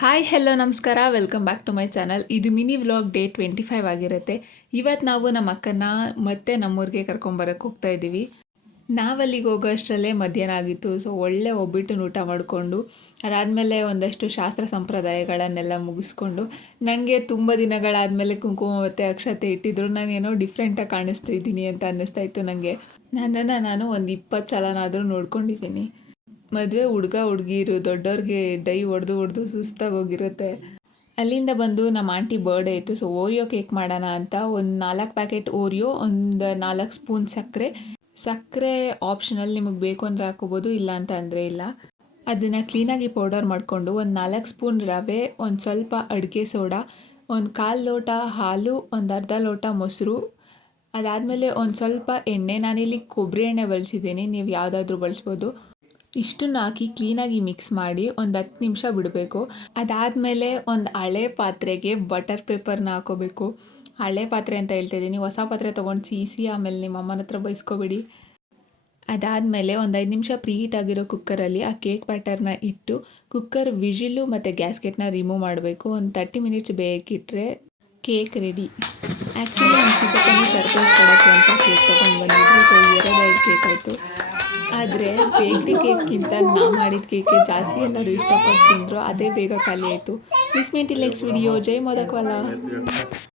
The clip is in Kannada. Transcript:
ಹಾಯ್ ಹೆಲೋ ನಮಸ್ಕಾರ welcome back to my channel. ಇದು ಮಿನಿ ವ್ಲಾಗ್ ಡೇ 25 ಆಗಿರುತ್ತೆ. ಇವತ್ತು ನಾವು ನಮ್ಮ ಅಕ್ಕನ ಮತ್ತೆ ನಮ್ಮೂರಿಗೆ ಕರ್ಕೊಂಬರಕ್ಕೆ ಹೋಗ್ತಾ ಇದ್ದೀವಿ. ನಾವಲ್ಲಿಗೆ ಹೋಗೋ ಅಷ್ಟರಲ್ಲೇ ಮಧ್ಯಾಹ್ನ ಆಗಿತ್ತು. ಸೊ ಒಳ್ಳೆ ಒಬ್ಬಿಟ್ಟು ಊಟ ಮಾಡಿಕೊಂಡು ಅದಾದಮೇಲೆ ಒಂದಷ್ಟು ಶಾಸ್ತ್ರ ಸಂಪ್ರದಾಯಗಳನ್ನೆಲ್ಲ ಮುಗಿಸ್ಕೊಂಡು ನನಗೆ ತುಂಬ ದಿನಗಳಾದಮೇಲೆ ಕುಂಕುಮ ಮತ್ತು ಅಕ್ಷತೆ ಇಟ್ಟಿದ್ರು. ನಾನೇನೋ ಡಿಫ್ರೆಂಟಾಗಿ ಕಾಣಿಸ್ತಾ ಇದ್ದೀನಿ ಅಂತ ಅನ್ನಿಸ್ತಾ ಇತ್ತು ನನಗೆ. ನನ್ನನ್ನು ನಾನು ಒಂದು 20 ಸಲನಾದರೂ ನೋಡ್ಕೊಂಡಿದ್ದೀನಿ. ಮದುವೆ ಹುಡುಗ ಹುಡುಗಿರು ದೊಡ್ಡವ್ರಿಗೆ ಡೈ ಹೊಡೆದು ಸುಸ್ತಾಗಿ ಹೋಗಿರುತ್ತೆ. ಅಲ್ಲಿಂದ ಬಂದು ನಮ್ಮ ಆಂಟಿ ಬರ್ಡೇ ಇತ್ತು. ಸೊ ಓರಿಯೋ ಕೇಕ್ ಮಾಡೋಣ ಅಂತ ಒಂದು 4 ಪ್ಯಾಕೆಟ್ ಓರಿಯೋ, ಒಂದು 4 ಸ್ಪೂನ್ ಸಕ್ಕರೆ ಆಪ್ಷನಲ್, ನಿಮಗೆ ಬೇಕು ಅಂದರೆ ಹಾಕೋಬೋದು, ಇಲ್ಲ ಅಂತ ಅಂದರೆ ಇಲ್ಲ. ಅದನ್ನು ಕ್ಲೀನಾಗಿ ಪೌಡರ್ ಮಾಡಿಕೊಂಡು ಒಂದು 4 ಸ್ಪೂನ್ ರವೆ, ಒಂದು ಸ್ವಲ್ಪ ಅಡುಗೆ ಸೋಡಾ, ಒಂದು 1/4 ಲೋಟ ಹಾಲು, ಒಂದು ಅರ್ಧ ಲೋಟ ಮೊಸರು, ಅದಾದಮೇಲೆ ಒಂದು ಸ್ವಲ್ಪ ಎಣ್ಣೆ, ನಾನಿಲ್ಲಿ ಕೊಬ್ಬರಿ ಎಣ್ಣೆ ಬಳಸಿದ್ದೀನಿ, ನೀವು ಯಾವುದಾದ್ರೂ ಬಳಸ್ಬೋದು. ಇಷ್ಟನ್ನು ಹಾಕಿ ಕ್ಲೀನಾಗಿ ಮಿಕ್ಸ್ ಮಾಡಿ ಒಂದು 10 ನಿಮಿಷ ಬಿಡಬೇಕು. ಅದಾದಮೇಲೆ ಒಂದು ಹಳೆ ಪಾತ್ರೆಗೆ ಬಟರ್ ಪೇಪರ್ನ ಹಾಕೋಬೇಕು. ಹಳೆ ಪಾತ್ರೆ ಅಂತ ಹೇಳ್ತಾ ಇದ್ದೀನಿ, ಹೊಸ ಪಾತ್ರೆ ತೊಗೊಂಡು ಸೀಸಿ ಆಮೇಲೆ ನಿಮ್ಮ ಅಮ್ಮನ ಹತ್ರ ಬೈಸ್ಕೊಬೇಡಿ. ಅದಾದಮೇಲೆ ಒಂದು 5 ನಿಮಿಷ ಪ್ರೀಹೀಟ್ ಆಗಿರೋ ಕುಕ್ಕರಲ್ಲಿ ಆ ಕೇಕ್ ಬ್ಯಾಟರ್ನ ಇಟ್ಟು ಕುಕ್ಕರ್ ವಿಜಿಲು ಮತ್ತು ಗ್ಯಾಸ್ಕೆಟ್ನ ರಿಮೂವ್ ಮಾಡಬೇಕು. ಒಂದು 30 ಮಿನಿಟ್ಸ್ ಬೇಕಿಟ್ಟರೆ ಕೇಕ್ ರೆಡಿ. ಆ್ಯಕ್ಚುಲಿ ನಮ್ಮ ಚಿಕ್ಕಪ್ಪನ ಸರ್ಪ್ರೈಸ್ ಕೊಡೋಕ್ಕೆ ಅಂತ ಕೇಕ್ ತೊಗೊಂಡು ಬಂದಿದ್ರು. ಸೊ 2 ಕೇಕ್ ಆಯಿತು. ಆದರೆ ಬೇಕ್ರಿ ಕೇಕ್ಗಿಂತ ನಾವು ಮಾಡಿದ ಕೇಕೆ ಜಾಸ್ತಿ ಎಲ್ಲರೂ ಇಷ್ಟಪಟ್ಟು ತಿಂದರು. ಅದೇ ಬೇಗ ಖಾಲಿ ಆಯಿತು. Miss me till next video. ಜೈ ಮೋದಕ್ವಾಲ.